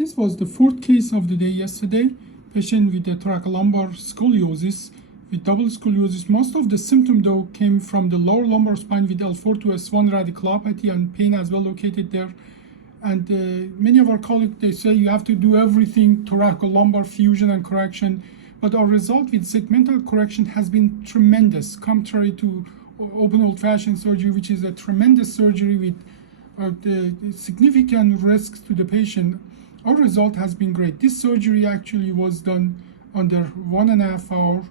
This was the fourth case of the day yesterday. Patient with a thoracolumbar scoliosis, with double scoliosis. Most of the symptom though came from the lower lumbar spine with L4 to S1 radiculopathy and pain as well located there. And many of our colleagues, they say you have to do everything, thoracolumbar fusion and correction. But our result with segmental correction has been tremendous, contrary to open old-fashioned surgery, which is a tremendous surgery with the significant risks to the patient. Our result has been great. This surgery actually was done under 1.5 hours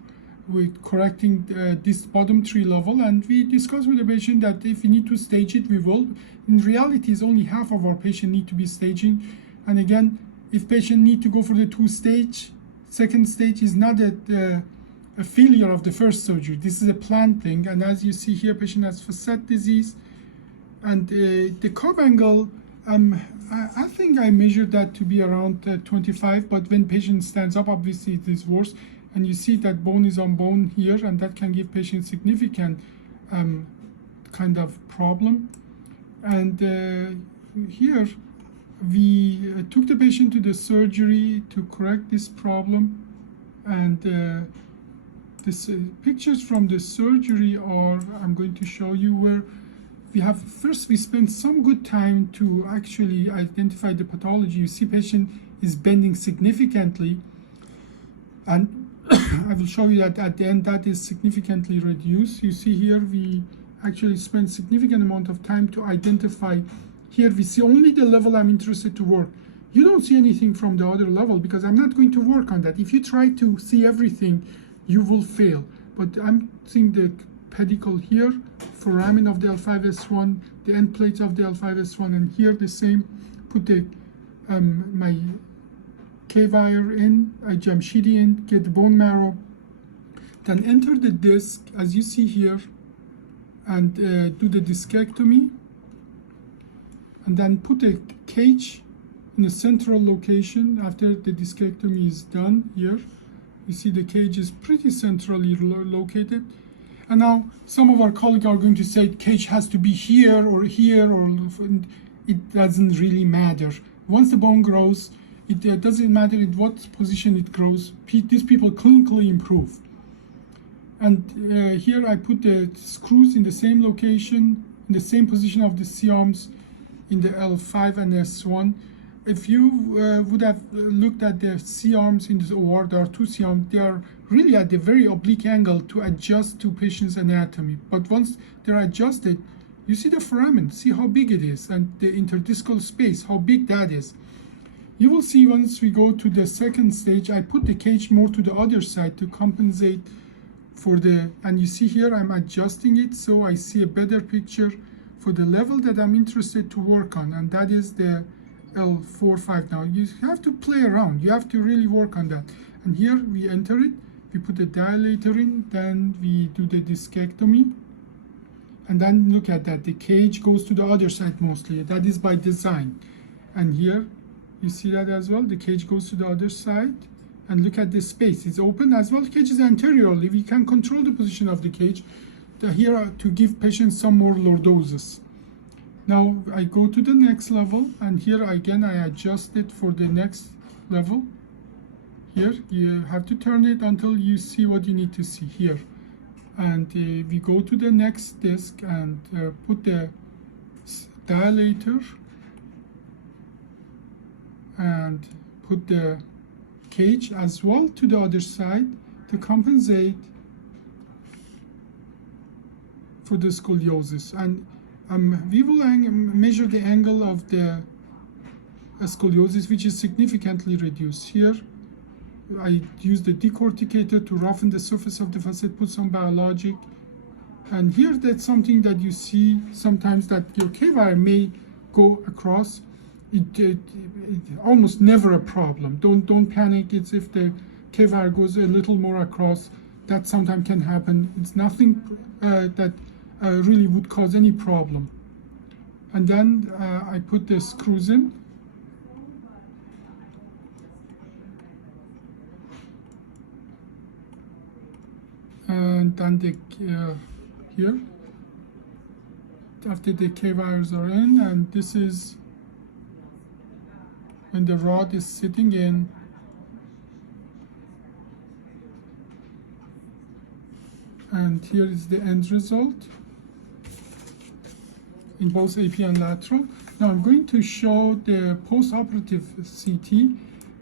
with correcting this bottom 3 level, and we discussed with the patient that if we need to stage it, we will. In reality, it's only half of our patient need to be staging. And again, if patient need to go for the 2-stage, second stage is not a failure of the first surgery. This is a planned thing. And as you see here, patient has facet disease. And the curve angle, I think I measured that to be around 25, but when patient stands up, obviously it is worse. And you see that bone is on bone here, and that can give patient significant kind of problem. And here we took the patient to the surgery to correct this problem. And this pictures from the surgery are, I'm going to show you, where we spent some good time to actually identify the pathology. You see patient is bending significantly, and I will show you that at the end that is significantly reduced. You see here we actually spent significant amount of time to identify. Here we see only the level I'm interested to work. You don't see anything from the other level because I'm not going to work on that. If you try to see everything, you will fail. But I'm seeing the pedicle here, foramen of the L5 S1, the end plates of the L5 S1, and here the same. Put the my K-wire in, I Jamshidi in, get the bone marrow, then enter the disc as you see here, and do the discectomy, and then put a cage in a central location. After the discectomy is done here, you see the cage is pretty centrally located. And now some of our colleagues are going to say cage has to be here, or it doesn't really matter. Once the bone grows, it doesn't matter in what position it grows. These people clinically improve. And here I put the screws in the same location, in the same position of the C-arms in the L5 and S1. If you would have looked at the C-arms in the OR, there are 2 C-arms, they are really at the very oblique angle to adjust to patient's anatomy. But once they're adjusted, you see the foramen, see how big it is, and the interdiscal space, how big that is. You will see once we go to the second stage, I put the cage more to the other side to compensate for the, and you see here I'm adjusting it so I see a better picture for the level that I'm interested to work on, and that is the L4-5. Now you have to play around, you have to really work on that. And here we enter it, we put the dilator in, then we do the discectomy, and then look at that, the cage goes to the other side mostly, that is by design. And here you see that as well, the cage goes to the other side, and look at the space, it's open as well. The cage is anteriorly, we can control the position of the cage here to give patients some more lordosis. Now I go to the next level, and here again I adjust it for the next level. Here you have to turn it until you see what you need to see here. And we go to the next disc and put the dilator and put the cage as well to the other side to compensate for the scoliosis. And we will measure the angle of the scoliosis, which is significantly reduced. Here I use the decorticator to roughen the surface of the facet, put some biologic. And here that's something that you see sometimes, that your K-wire may go across. It almost never a problem. Don't panic. It's if the K-wire goes a little more across, that sometimes can happen. It's nothing that really would cause any problem. And then I put the screws in. And then the here, after the K-wires are in, and this is when the rod is sitting in. And here is the end result in both AP and lateral. Now I'm going to show the post-operative CT.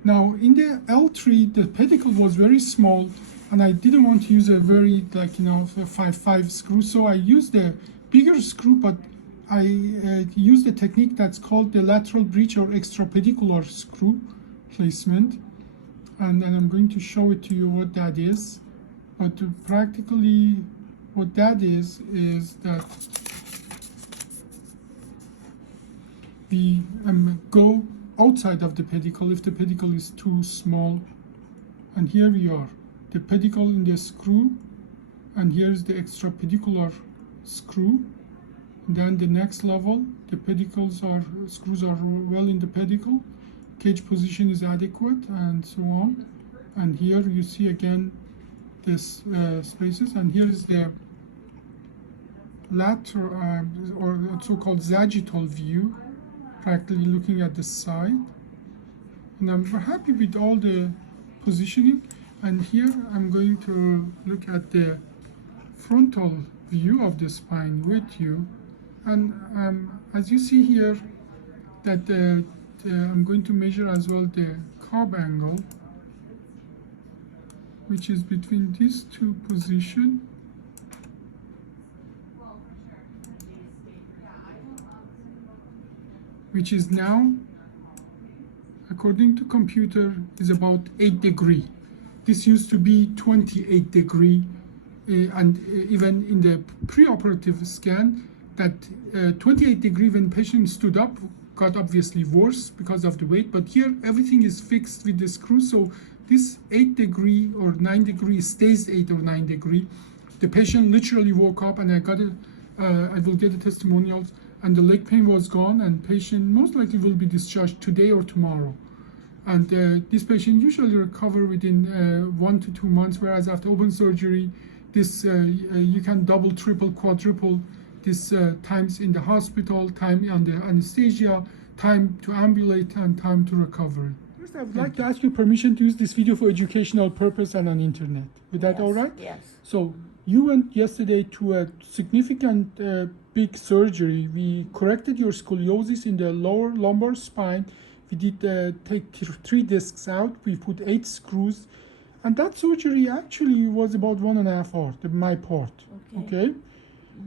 Now in the L3, the pedicle was very small, and I didn't want to use a very, like, 5.5 screw, so I used a bigger screw, but I used a technique that's called the lateral breech or extrapedicular screw placement, and then I'm going to show it to you what that is. But practically what that is that we go outside of the pedicle if the pedicle is too small. And here we are, the pedicle in the screw, and here's the extrapedicular screw. And then the next level, the screws are well in the pedicle, cage position is adequate, and so on. And here you see again this spaces, and here is the lateral or so-called sagittal view, practically looking at the side. And I'm happy with all the positioning. And here I'm going to look at the frontal view of the spine with you. And as you see here, that I'm going to measure as well the curb angle, which is between these two positions. Which is now, according to computer, is about 8 degrees. This used to be 28 degrees, and even in the preoperative scan, that 28 degrees when patient stood up got obviously worse because of the weight, but here everything is fixed with the screw, so this 8 degrees or 9 degrees stays 8 or 9 degrees. The patient literally woke up, and I will get the testimonials, and the leg pain was gone, and patient most likely will be discharged today or tomorrow. And this patient usually recover within 1 to 2 months, whereas after open surgery, this you can double, triple, quadruple this times in the hospital, time on the anesthesia, time to ambulate, and time to recovery. First, I would like to ask you permission to use this video for educational purpose and on internet. Is that all right? Yes. So you went yesterday to a significant big surgery. We corrected your scoliosis in the lower lumbar spine. We did take 3 discs out. We put 8 screws. And that surgery actually was about 1.5 hours, my part. Okay?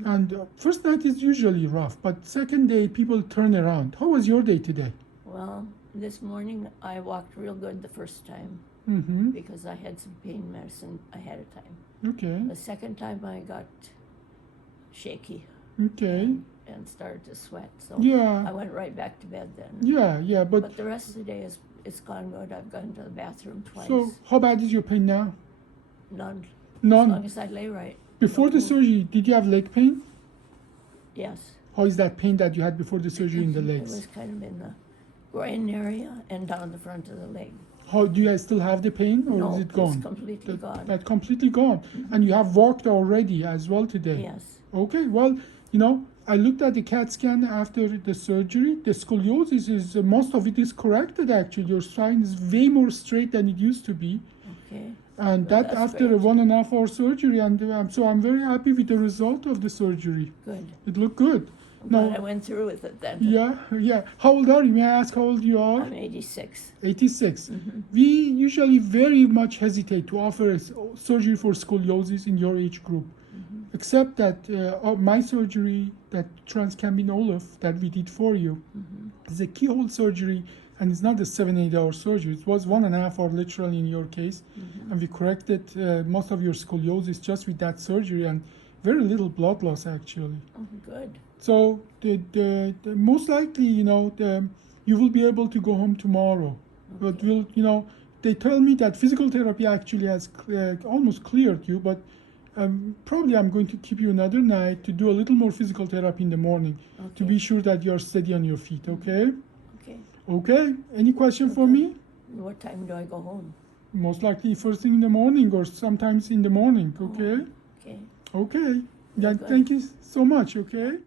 And first night is usually rough, but second day people turn around. How was your day today? Well, this morning I walked real good the first time because I had some pain medicine ahead of time. Okay. The second time I got shaky. Okay. And started to sweat, so yeah. I went right back to bed then. Yeah, but the rest of the day it's gone good. I've gone to the bathroom twice. So how bad is your pain now? None. None? As long as I lay right. Before the surgery, did you have leg pain? Yes. How is that pain that you had before the surgery in the legs? It was kind of in the groin area and down the front of the leg. How do you still have the pain, or No, is it gone? It's completely gone. That's completely gone. And you have walked already as well today? Yes. Okay, well, I looked at the CAT scan after the surgery. The scoliosis is, most of it is corrected actually. Your spine is way more straight than it used to be. Okay. And Well, that that's after great. a 1.5 hour surgery, and so I'm very happy with the result of the surgery. Good. It looked good. But I went through with it then. Yeah. How old are you? May I ask how old you are? I'm 86. 86. We usually very much hesitate to offer surgery for scoliosis in your age group, except that my surgery, that transcambing Olaf that we did for you, is a keyhole surgery, and it's not a 7-8 hour surgery. It was 1.5 hour literally in your case, and we corrected most of your scoliosis just with that surgery, and very little blood loss actually. Oh, good. So the most likely, you will be able to go home tomorrow. Okay. But they tell me that physical therapy actually has almost cleared you, but probably I'm going to keep you another night to do a little more physical therapy in the morning to be sure that you're steady on your feet, okay? Okay. Okay, any question for me? What time do I go home? Most likely first thing in the morning or sometimes in the morning, okay? Okay. Okay, yeah, Good. thank you so much, okay?